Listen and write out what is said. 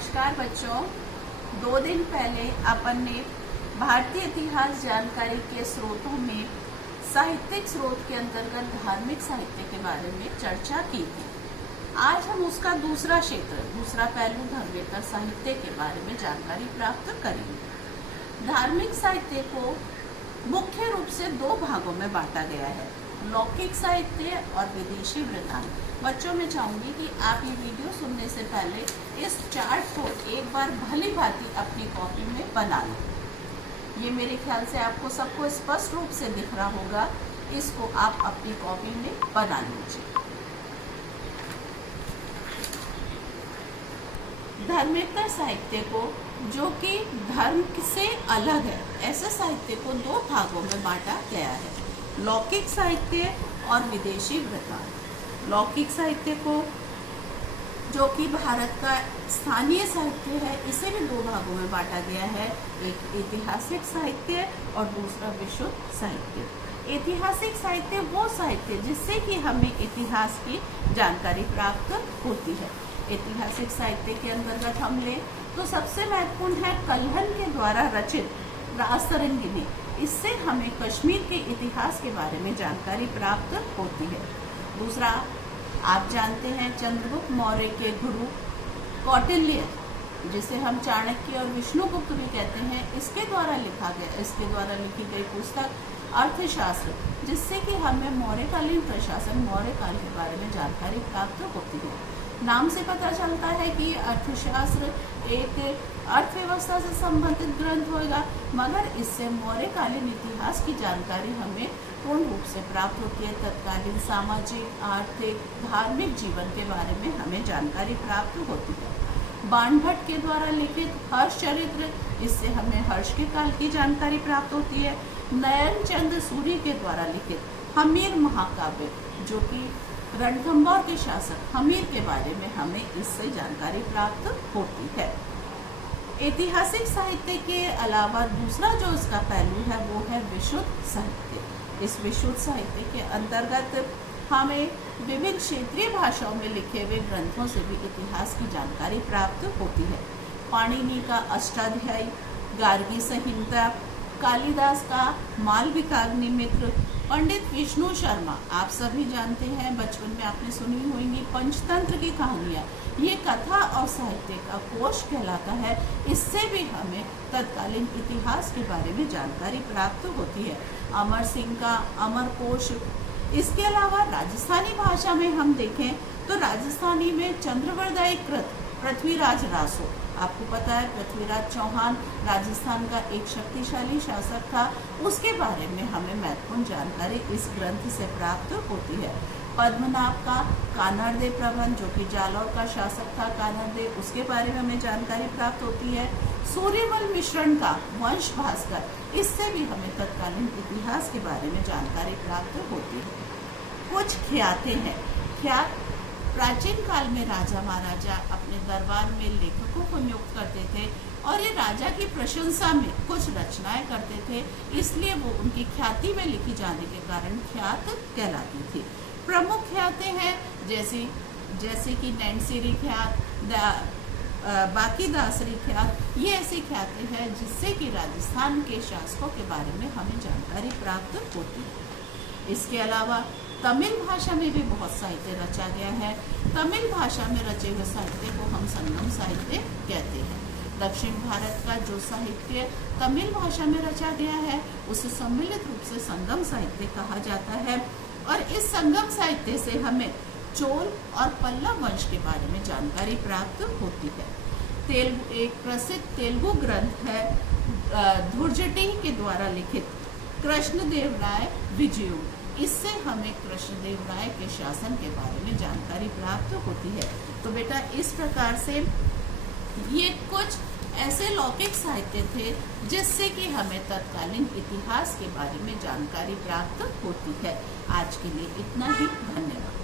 नमस्कार बच्चों। 2 दिन पहले अपन ने भारतीय इतिहास जानकारी के स्रोतों में साहित्यिक स्रोत के अंतर्गत धार्मिक साहित्य के बारे में चर्चा की थी। आज हम उसका दूसरा पहलू धर्मेतर साहित्य के बारे में जानकारी प्राप्त करेंगे। धार्मिक साहित्य को मुख्य रूप से 2 भागों में बांटा गया है, लौकिक साहित्य और विदेशी वृत्तांत। बच्चों मैं चाहूंगी कि आप ये वीडियो सुनने से पहले इस चार्ट को एक बार भली भांति अपनी कॉपी में बना लें। ये मेरे ख्याल से आपको सबको स्पष्ट रूप से दिख रहा होगा। इसको आप अपनी कॉपी में बना लीजिए। धर्मेतर साहित्य को, जो कि धर्म से अलग है, ऐसे साहित्य को 2 भागों में बांटा गया है, लौकिक साहित्य और विदेशी वृत्तांत। लौकिक साहित्य को, जो कि भारत का स्थानीय साहित्य है, इसे भी 2 भागों में बांटा गया है, एक ऐतिहासिक साहित्य और दूसरा विशुद्ध साहित्य। ऐतिहासिक साहित्य वो साहित्य जिससे कि हमें इतिहास की जानकारी प्राप्त होती है। ऐतिहासिक साहित्य के अंतर्गत हम लें तो सबसे महत्वपूर्ण है कल्हण के द्वारा रचित राजतरंगिणी। इससे हमें कश्मीर के इतिहास के बारे में जानकारी प्राप्त होती है। दूसरा, आप जानते हैं चंद्रगुप्त मौर्य के गुरु कौटिल्य, जिसे हम चाणक्य और विष्णुगुप्त भी कहते हैं, इसके द्वारा लिखी गई पुस्तक अर्थशास्त्र, जिससे कि हमें मौर्यकालीन प्रशासन, मौर्य काल के बारे में जानकारी प्राप्त होती है। नाम से पता चलता है कि अर्थशास्त्र एक अर्थव्यवस्था से संबंधित ग्रंथ होगा, मगर इससे मौर्यकालीन इतिहास की जानकारी हमें पूर्ण रूप से प्राप्त होती है। तत्कालीन सामाजिक, आर्थिक, धार्मिक जीवन के बारे में हमें जानकारी प्राप्त होती है। बाणभट्ट के द्वारा लिखित हर्ष चरित्र, इससे हमें हर्ष के काल की जानकारी प्राप्त होती है। नयन चंद्र सूरी के द्वारा लिखित हमीर महाकाव्य, जो कि रणथंभौर के शासक हमीर के बारे में हमें इससे जानकारी प्राप्त होती है। ऐतिहासिक साहित्य के अलावा दूसरा जो इसका पहलू है वो है विशुद्ध साहित्य। इस विशुद्ध साहित्य के अंतर्गत हमें विभिन्न क्षेत्रीय भाषाओं में लिखे हुए ग्रंथों से भी इतिहास की जानकारी प्राप्त होती है। पाणिनि का अष्टाध्यायी, गार्गी संहिता, कालिदास का मालविकाग्निमित्र, पंडित विष्णु शर्मा, आप सभी जानते हैं, बचपन में आपने सुनी होंगी पंचतंत्र की कहानियाँ। ये कथा और साहित्य का कोश कहलाता है। इससे भी हमें तत्कालीन इतिहास के बारे में जानकारी प्राप्त होती है। अमर सिंह का अमरकोश। इसके अलावा राजस्थानी भाषा में हम देखें तो राजस्थानी में चंद्रवरदायी कृत पृथ्वीराज रासो, आपको पता है पृथ्वीराज चौहान राजस्थान का एक शक्तिशाली शासक था, उसके बारे में हमें महत्वपूर्ण जानकारी इस ग्रंथ से प्राप्त होती है। पद्मनाभ का कानड़देव प्रबंध, जो कि जालौर का शासक था कानड़देव, उसके बारे में हमें जानकारी प्राप्त होती है। सूर्यमल मिश्रण का वंश भास्कर, इससे भी हमें तत्कालीन इतिहास के बारे में जानकारी प्राप्त होती है। कुछ ख्यातें हैं। ख्यात प्राचीन काल में राजा महाराजा अपने दरबार में लेखकों को नियुक्त करते थे और ये राजा की प्रशंसा में कुछ रचनाएं करते थे, इसलिए वो उनकी ख्याति में लिखी जाने के कारण ख्यात कहलाती थी। प्रमुख ख्यातें हैं जैसे कि नैनसिरी ख्यात, बाकी दासरी ख्यात। ये ऐसी ख्यातें हैं जिससे कि राजस्थान के शासकों के बारे में हमें जानकारी प्राप्त होती है। इसके अलावा तमिल भाषा में भी बहुत साहित्य रचा गया है। तमिल भाषा में रचे हुए साहित्य को हम संगम साहित्य कहते हैं। दक्षिण भारत का जो साहित्य तमिल भाषा में रचा गया है उसे सम्मिलित रूप से संगम साहित्य कहा जाता है। और इस संगम साहित्य से हमें चोल और पल्लव वंश के बारे में जानकारी प्राप्त होती है। एक प्रसिद्ध तेलुगु ग्रंथ है धुर्जटी के द्वारा लिखित कृष्णदेव राय विजयम। इससे हमें कृष्णदेव राय के शासन के बारे में जानकारी प्राप्त होती है। तो बेटा, इस प्रकार से ये कुछ ऐसे लौकिक साहित्य थे जिससे कि हमें तत्कालीन इतिहास के बारे में जानकारी प्राप्त होती है। आज के लिए इतना ही, धन्यवाद।